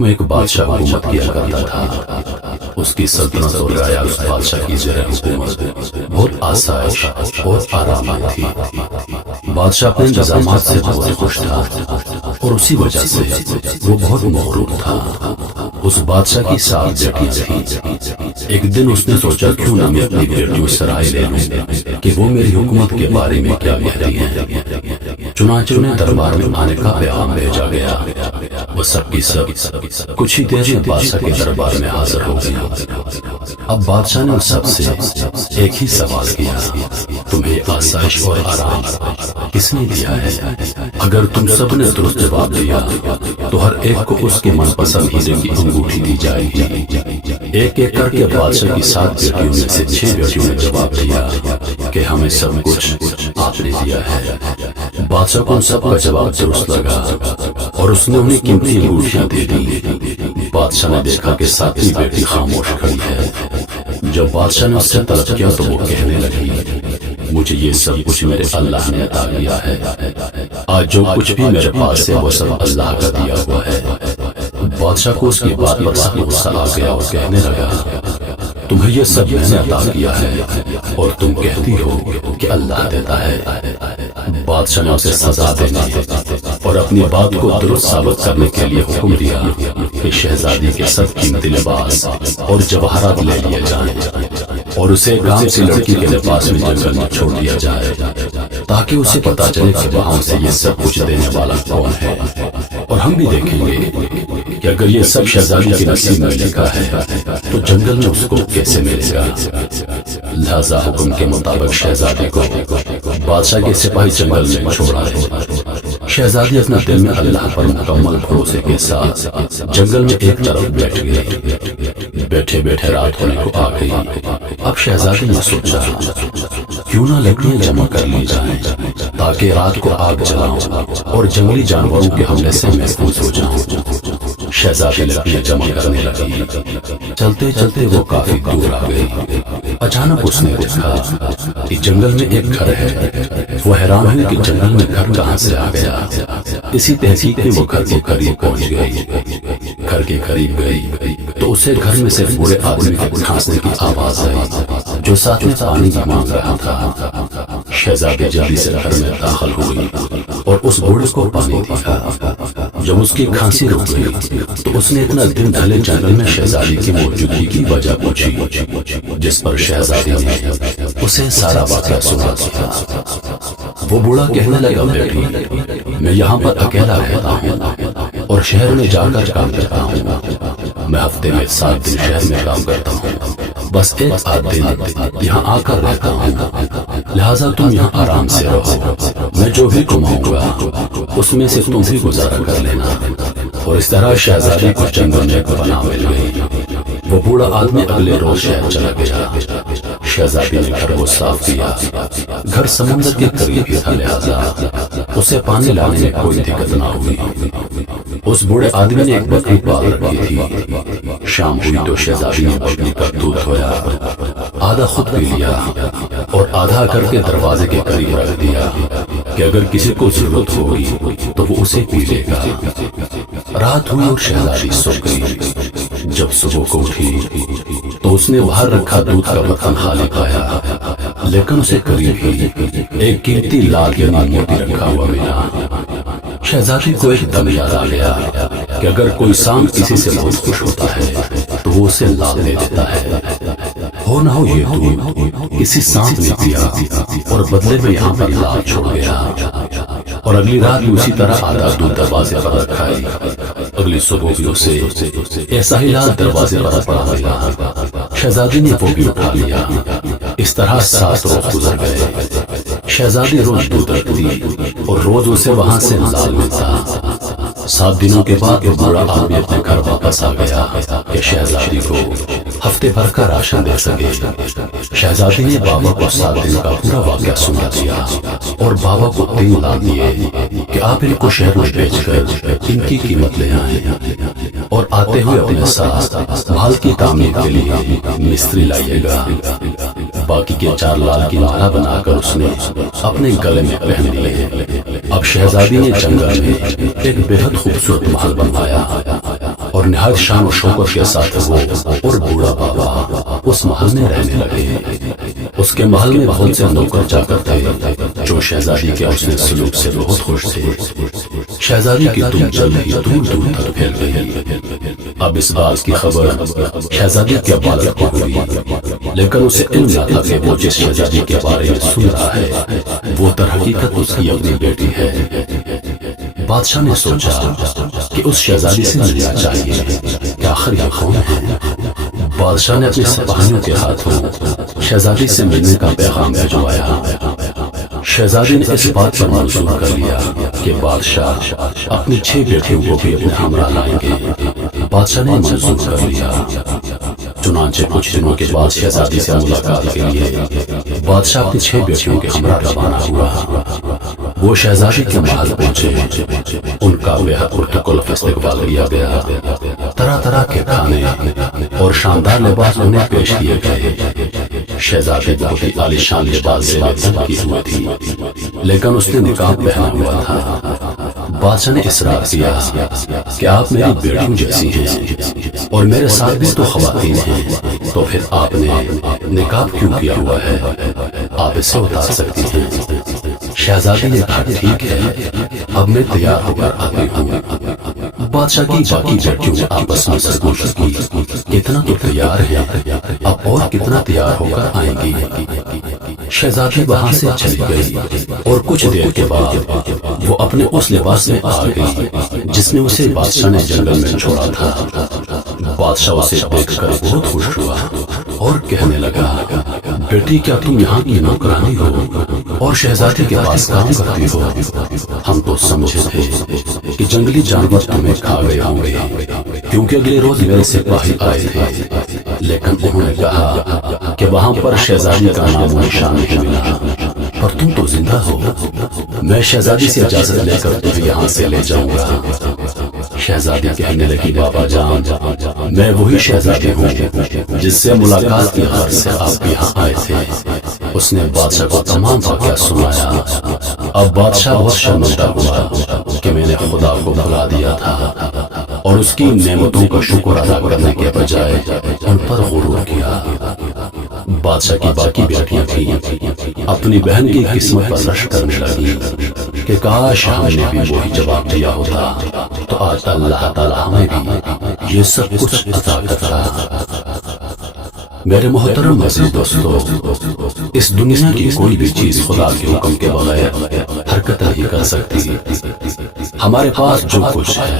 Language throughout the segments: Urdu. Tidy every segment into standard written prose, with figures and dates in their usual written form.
میں ایک بادشاہ حکومت کیا کرتا تھا۔ اس کی سلطنت اور رعایا اس بادشاہ کی زیر حکومت بہت آسائش اور آرام میں تھی۔ بادشاہ اپنے انتظامات سے بہت خوش تھا اور اسی وجہ سے وہ بہت مغرور تھا۔ اس بادشاہ کی 7 بیٹیاں تھیں۔ ایک دن اس نے سوچا کیوں نہ میں اپنی بیٹیوں سے رائے لے لوں کہ وہ میری حکومت کے بارے میں کیا کہتی ہیں۔ چنانچہ انہیں دربار میں آنے کا پیغام بھیجا گیا۔ وہ سب کی سب کچھ ہی دیر میں بادشاہ کے دربار میں حاضر ہو گئی۔ اب بادشاہ نے ان سب سے ایک ہی سوال کیا، تمہیں آسائش اور آرام کس نے دیا ہے؟ اگر تم سب نے درست جواب دیا تو ہر ایک کو اس کے من پسند ہیرے کی انگوٹھی دی جائے گی۔ ایک ایک کر کے بادشاہ کی 7 بیٹیوں میں سے 6 بیٹیوں نے جواب دیا کہ ہمیں سب کچھ آپ نے دیا ہے۔ بادشاہ کو ان سب کا جواب درست لگا اور اس نے انہیں قیمتی انگوٹھیاں دے دی۔ بادشاہ نے دیکھا کہ 7ویں بیٹی خاموش کھڑی ہے۔ جب بادشاہ نے اس سے طلب کیا تو وہ کہنے لگی، مجھے یہ سب کچھ میرے اللہ نے عطا کیا ہے۔ آج جو کچھ بھی میرے پاس ہے وہ سب اللہ کا دیا ہوا ہے۔ بادشاہ کو اس کی بات پر سخت غصہ آ گیا اور کہنے لگا، تمہیں یہ سب میں نے عطا کیا ہے اور تم کہتی ہو کہ اللہ دیتا ہے۔ بادشاہ نے اسے سزا دینے اور اپنی بات کو درست ثابت کرنے کے لیے حکم دیا کہ شہزادی کے سب قیمتی لباس اور جواہرات لے لیے جائیں اور اسے گام سی لڑکی کے لباس میں جنگل میں چھوڑ دیا جائے تاکہ اسے پتا چلے کہ وہاں اسے یہ سب کچھ دینے والا کون ہے۔ اور ہم بھی دیکھیں گے کہ اگر یہ سب شہزادی کے نصیب میں لکھا ہے تو جنگل میں اس کو کیسے ملے گا۔ لہذا حکم کے مطابق شہزادی کو بادشاہ کے سپاہی جنگل میں چھوڑا ہے۔ شہزادی اپنا دل میں اللہ پر مکمل بھروسے کے ساتھ جنگل میں ایک طرف بیٹھ گئی۔ بیٹھے بیٹھے رات ہونے کو آ گئی۔ اب شہزادی نے سوچا کیوں نہ لکڑیاں جمع کر لی جائیں تاکہ رات کو آگ جلاؤں اور جنگلی جانوروں کے حملے سے محفوظ ہو جاؤں۔ شہزادی لکڑیاں جمع کرنے لگی۔ چلتے چلتے وہ کافی دور آ گئی۔ اچانک اس نے دیکھا کہ جنگل میں ایک گھر ہے۔ وہ حیران ہوئی کہ جنگل میں گھر کہاں سے آ گیا۔ اسی تحقیق میں وہ گھر کے قریب پہنچ گئی۔ گھر کے قریب گئی تو اسے گھر میں سے بوڑھے آدمی کے کھانسنے کی آواز آئی جو ساتھ میں پانی کی مانگ رہا تھا۔ شہزادی جلدی سے گھر میں داخل ہوئی اور اس بوڑھے کو پانی دیا۔ جب اس کی کھانسی رک گئی تو اس نے اتنا دن ڈھلے جنگل میں شہزادی کی موجودگی کی وجہ پوچھی، جس پر شہزادی نے اسے سارا واقعہ سنا دیا۔ وہ بوڑھا کہنے لگا، بیٹی میں یہاں پر اکیلا رہتا ہوں اور شہر میں جا کر کام کرتا ہوں۔ میں ہفتے میں 7 دن شہر میں کام کرتا ہوں، بس ایک آدھ دن یہاں آ کر رہتا ہوں۔ لہٰذا تم یہاں آرام سے رہو، میں جو بھی کماؤں گا اس میں سے تم بھی گزارا کر لینا۔ اور اس طرح شہزادی کو جنگل میں ایک پناہ مل گئی۔ وہ بوڑھا آدمی اگلے روز شہر چلا گیا۔ شہزادی نے گھر کو صاف کیا۔ گھر سمندر کے قریب ہی تھا، لہذا اسے پانی لانے میں کوئی دقت نہ ہوئی۔ اس بوڑھے آدمی نے ایک بکری پال رکھی تھی۔ شام ہوئی تو شہزادی نے بکری کا دودھ دھویا، آدھا خود پی لیا اور آدھا کر کے دروازے کے قریب رکھ دیا کہ اگر کسی کو ضرورت ہوگی تو وہ اسے پی لے گا۔ رات ہوئی اور شہزادی سو گئی۔ جب صبح کو اٹھی تو اس نے باہر رکھا دودھ کا برتن خالی پایا، لیکن اسے قریب ہی ایک قیمتی لال یعنی موتی رکھا ہوا ملا۔ شہزادی کو ایک دم یاد آ گیا کہ اگر کوئی سانپ کسی سے بہت خوش ہوتا ہے تو وہ اسے لال دے دیتا ہے۔ ہو نہ ہو یہ دودھ کسی سانپ نے پیا اور بدلے میں یہاں پر لال چھوڑ گیا۔ اور اگلی رات بھی اسی طرح آدھا دودھ دروازے پر رکھا ہے۔ اگلی صبح بھی اسے ایسا ہی لال دروازے پر پڑا ملا۔ شہزادی نے وہ بھی اٹھا لیا۔ اس طرح 7 روز گزر گئے۔ شہزادی روز دودھ رکھتی اور روز اسے وہاں سے لال ملتا۔ 7 دنوں کے بعد وہ بوڑھا آدمی اپنے گھر واپس آ گیا کہ شہزادی کو ہفتے بھر کا راشن دے سکے۔ شہزادی نے بابا کو 7 دن کا پورا واقعہ سنا دیا اور بابا کو 3 لاکھ دیے کہ آپ ان کو شہر میں بیچ کر ان کی قیمت لے آئیں اور آتے ہوئے اپنے ساتھ محل کی تعمیر کے لیے مستری لائیے گا۔ باقی کے 4 لال کی مالا بنا کر اس نے اپنے گلے میں پہن لیے۔ اب شہزادی نے جنگل میں ایک بے حد خوبصورت محل بنوایا اور نہایت شان و شوکت کے ساتھ وہ اور بوڑھا بابا اس محل میں رہنے لگے۔ اس کے محل میں بہت سے نوکر چاکر تھے جو شہزادی کے حسن سلوک سے بہت خوش تھے۔ شہزادی کی دم جلد ہی دور دور تک پھیل گئی۔ اب اس بات کی خبر شہزادی کے والد کو ہوئی، لیکن اسے علم نہ تھا کہ وہ جس شہزادی کے بارے میں سن رہا ہے وہ در حقیقت اس کی اپنی بیٹی ہے۔ بادشاہ نے سوچا کہ اس شہزادی سے ملنا چاہیے کہ آخر یہ کون ہے۔ بادشاہ نے اپنے سپاہیوں کے ہاتھوں شہزادی سے ملنے کا پیغام بھجوایا۔ شہزادی نے اس بات پر منظور کر لیا کہ بادشاہ اپنی 6 بیٹیوں کو بھی اپنے ہمراہ لائیں گے۔ بادشاہ نے منظور کر لیا۔ چنانچہ کچھ دنوں کے بعد شہزادی سے ملاقات کے لیے بادشاہ اپنی 6 بیٹیوں کے ہمراہ روانہ ہوا۔ وہ شہزادی کے محل پہنچے، ان کا بےحد پرتکلف استقبال کیا گیا۔ طرح طرح کے کھانے اور شاندار لباس انہیں پیش کیے گئے۔ شہزادی بہت ہی عالیشان لباس سے کی ہوئی تھی، لیکن اس نے نقاب پہنا ہوا تھا۔ بادشاہ نے اصرار کیا کہ آپ میری بیٹیوں جیسی ہیں اور میرے ساتھ بھی تو خواتین ہیں، تو پھر آپ نے نقاب کیوں کیا ہوا ہے؟ آپ اسے اتار سکتی ہیں۔ شہزادی نے کہا ٹھیک ہے، اب میں تیار ہو کر آتی ہوں۔ بادشاہ کی باقی بیٹیوں نے آپس میں سرگوشت کی، کتنا تو تیار ہے، اب اور کتنا تیار ہو کر آئیں گی۔ شہزادی وہاں سے چلی گئی اور کچھ دیر کے بعد وہ اپنے اس لباس میں آ گئی جس میں اسے بادشاہ نے جنگل میں چھوڑا تھا۔ بادشاہ اسے دیکھ کر بہت خوش ہوا اور کہنے لگا، بیٹی کیا تم یہاں کی نوکرانی ہو اور شہزادی کے پاس کام کرتی ہو؟ ہم تو سمجھے تھے کہ جنگلی جانور تمہیں کھا گئے ہوں گے، کیونکہ اگلے روز میرے سپاہی آئے تھے، لیکن انہوں نے کہا کہ وہاں پر شہزادی کا نام و نشان نہیں ملا، پر تم تو زندہ ہو۔ میں شہزادی سے اجازت لے کر تمہیں یہاں سے لے جاؤں گا۔ شہزادی کہنے لگی، بابا جان، میں وہی شہزادی ہوں جس سے ملاقات کی غرض سے آپ یہاں آئے تھے۔ اس نے بادشاہ کو تمام واقعہ سنایا۔ اب بادشاہ بہت شرمندہ ہوا کہ میں نے خدا کو بھلا دیا تھا اور اس کی نعمتوں کا شکر ادا کرنے کے بجائے ان پر غرور کیا۔ بادشاہ کی باقی بیٹیاں بھی اپنی بہن کی قسمت پر رشک کرنے لگی کہ کاش ہم نے بھی وہی جواب دیا ہوتا تو آج اللہ تعالیٰ ہمیں بھی یہ سب کچھ عطا کرتا۔ میرے محترم عزیز دوستو، اس دنیا کی کوئی بھی چیز خدا کے حکم کے بغیر حرکت نہیں کر سکتی۔ ہمارے پاس جو کچھ ہے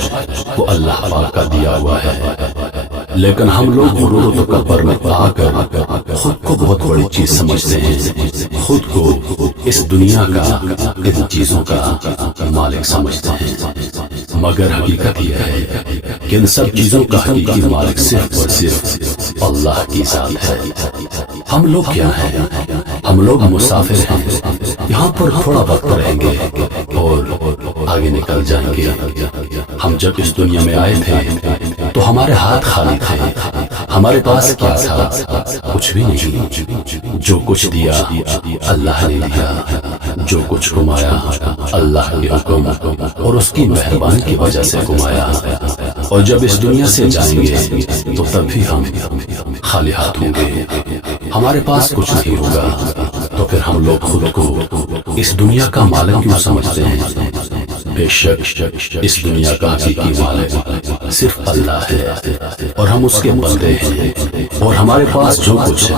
وہ اللہ پاک کا دیا ہوا ہے، لیکن ہم لوگ غرور و تکبر میں آ کر خود کو بہت بڑی چیز سمجھتے ہیں، خود کو اس دنیا کا، ان چیزوں کا مالک سمجھتے ہیں، مگر حقیقت یہ ہے کہ ان سب چیزوں کا حقیقی مالک صرف اور صرف اللہ کی ذات ہے۔ ہم لوگ کیا ہیں؟ ہم لوگ مسافر ہیں، یہاں پر تھوڑا وقت رہیں گے اور آگے نکل جائیں گے۔ ہم جب اس دنیا میں آئے تھے تو ہمارے ہاتھ خالی تھے، ہمارے پاس کیا تھا؟ کچھ بھی نہیں۔ جو کچھ دیا اللہ نے دیا، جو کچھ کمایا اللہ کے حکم اور اس کی مہربانی کی وجہ سے کمایا، اور جب اس دنیا سے جائیں گے تو تب بھی ہم خالی ہاتھ ہوں گے، ہمارے پاس کچھ نہیں ہوگا۔ تو پھر ہم لوگ خود کو اس دنیا کا مالک کیوں سمجھتے ہیں؟ بے شک اس دنیا کا حقیقی مالک صرف اللہ ہے اور ہم اس کے بندے ہیں، اور ہمارے پاس جو کچھ ہے